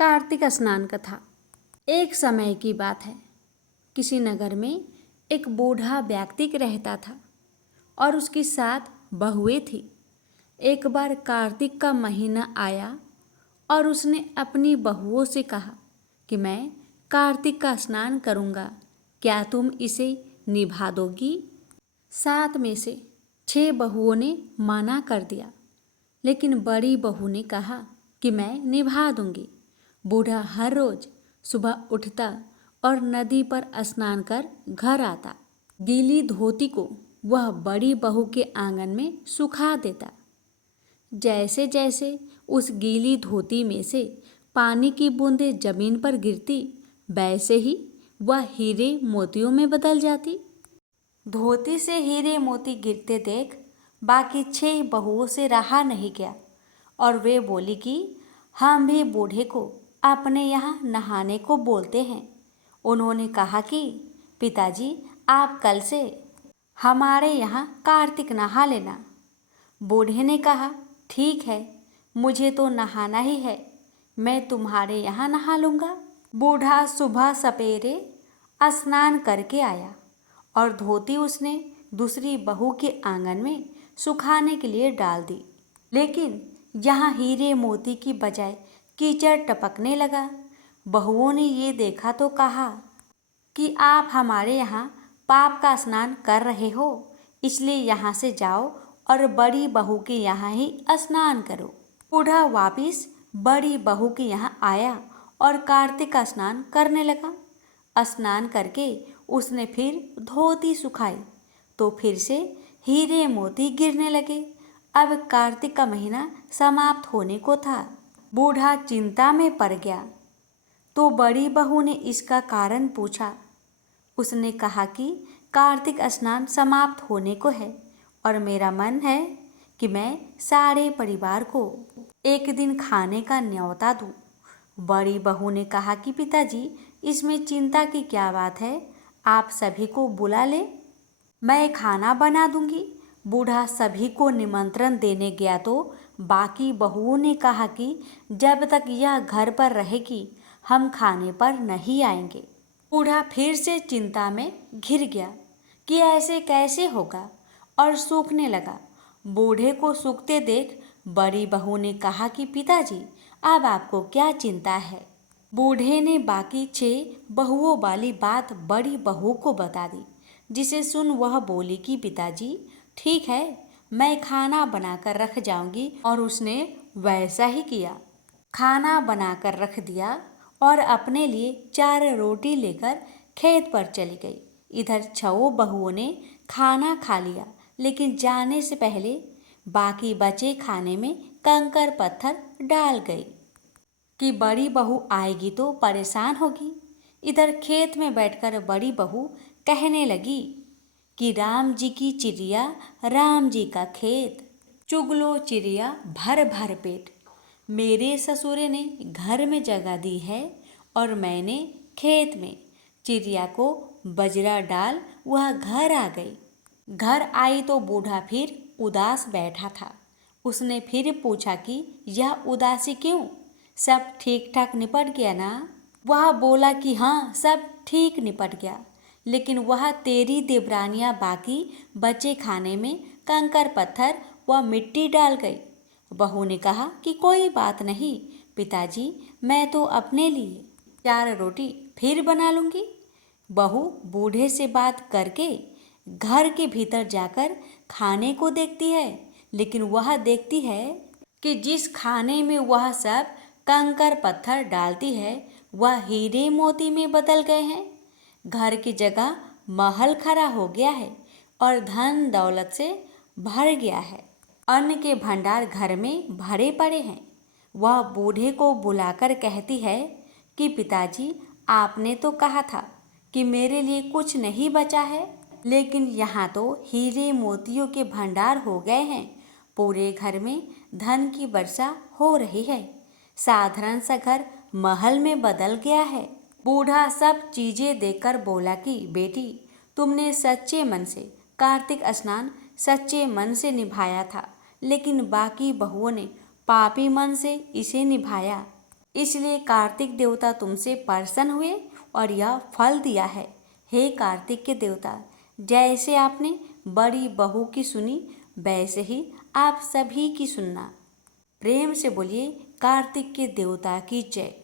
कार्तिक स्नान कथा। एक समय की बात है। किसी नगर में एक बूढ़ा व्यक्ति रहता था और उसकी 7 बहुएं थी। एक बार कार्तिक का महीना आया और उसने अपनी बहुओं से कहा कि मैं कार्तिक का स्नान करूँगा, क्या तुम इसे निभा दोगी? 7 में से 6 बहुओं ने मना कर दिया, लेकिन बड़ी बहू ने कहा कि मैं निभा दूंगी। बूढ़ा हर रोज सुबह उठता और नदी पर स्नान कर घर आता। गीली धोती को वह बड़ी बहू के आंगन में सुखा देता। जैसे जैसे उस गीली धोती में से पानी की बूंदें जमीन पर गिरती, वैसे ही वह हीरे मोतियों में बदल जाती। धोती से हीरे मोती गिरते देख बाकी 6 बहुओं से रहा नहीं गया और वे बोली कि हम भी बूढ़े को अपने यहाँ नहाने को बोलते हैं। उन्होंने कहा कि पिताजी, आप कल से हमारे यहाँ कार्तिक नहा लेना। बूढ़े ने कहा, ठीक है, मुझे तो नहाना ही है, मैं तुम्हारे यहाँ नहा लूँगा। बूढ़ा सुबह सपेरे स्नान करके आया और धोती उसने दूसरी बहू के आंगन में सुखाने के लिए डाल दी, लेकिन यहाँ हीरे मोती की बजाय कीचड़ टपकने लगा। बहुओं ने ये देखा तो कहा कि आप हमारे यहाँ पाप का स्नान कर रहे हो, इसलिए यहाँ से जाओ और बड़ी बहू के यहाँ ही स्नान करो। बूढ़ा वापिस बड़ी बहू के यहाँ आया और कार्तिक का स्नान करने लगा। स्नान करके उसने फिर धोती सुखाई तो फिर से हीरे मोती गिरने लगे। अब कार्तिक का महीना समाप्त होने को था। बूढ़ा चिंता में पड़ गया तो बड़ी बहू ने इसका कारण पूछा। उसने कहा कि कार्तिक स्नान समाप्त होने को है और मेरा मन है कि मैं सारे परिवार को एक दिन खाने का न्योता दूं। बड़ी बहू ने कहा कि पिताजी, इसमें चिंता की क्या बात है, आप सभी को बुला ले, मैं खाना बना दूंगी। बूढ़ा सभी को निमंत्रण देने गया तो बाकी बहुओं ने कहा कि जब तक यह घर पर रहेगी हम खाने पर नहीं आएंगे। बूढ़ा फिर से चिंता में घिर गया कि ऐसे कैसे होगा और सूखने लगा। बूढ़े को सूखते देख बड़ी बहू ने कहा कि पिताजी, अब आपको क्या चिंता है? बूढ़े ने बाकी 6 बहुओं वाली बात बड़ी बहू को बता दी, जिसे सुन वह बोली कि पिताजी, ठीक है, मैं खाना बनाकर रख जाऊंगी। और उसने वैसा ही किया। खाना बनाकर रख दिया और अपने लिए 4 रोटी लेकर खेत पर चली गई। इधर 6 बहुओं ने खाना खा लिया, लेकिन जाने से पहले बाकी बचे खाने में कंकर पत्थर डाल गई कि बड़ी बहू आएगी तो परेशान होगी। इधर खेत में बैठकर बड़ी बहू कहने लगी कि राम जी की चिड़िया, राम जी का खेत, चुगलो चिड़िया भर भर पेट। मेरे ससुरे ने घर में जगह दी है और मैंने खेत में। चिड़िया को बजरा डाल वह घर आ गई। घर आई तो बूढ़ा फिर उदास बैठा था। उसने फिर पूछा कि यह उदासी क्यों? सब ठीक ठाक निपट गया ना? वह बोला कि हाँ, सब ठीक निपट गया, लेकिन वह तेरी देवरानियाँ बाकी बचे खाने में कंकर पत्थर व मिट्टी डाल गई। बहू ने कहा कि कोई बात नहीं पिताजी, मैं तो अपने लिए 4 रोटी फिर बना लूँगी। बहू बूढ़े से बात करके घर के भीतर जाकर खाने को देखती है, लेकिन वह देखती है कि जिस खाने में वह सब कंकर पत्थर डालती है वह हीरे मोती में बदल गए हैं। घर की जगह महल खड़ा हो गया है और धन दौलत से भर गया है। अन्न के भंडार घर में भरे पड़े हैं। वह बूढ़े को बुलाकर कहती है कि पिताजी, आपने तो कहा था कि मेरे लिए कुछ नहीं बचा है, लेकिन यहाँ तो हीरे मोतियों के भंडार हो गए हैं। पूरे घर में धन की वर्षा हो रही है। साधारण सा घर महल में बदल गया है। बूढ़ा सब चीज़ें देखकर बोला कि बेटी, तुमने सच्चे मन से कार्तिक स्नान सच्चे मन से निभाया था, लेकिन बाकी बहुओं ने पापी मन से इसे निभाया। इसलिए कार्तिक देवता तुमसे प्रसन्न हुए और यह फल दिया है। हे कार्तिक के देवता, जैसे आपने बड़ी बहू की सुनी, वैसे ही आप सभी की सुनना। प्रेम से बोलिए कार्तिक के देवता की जय।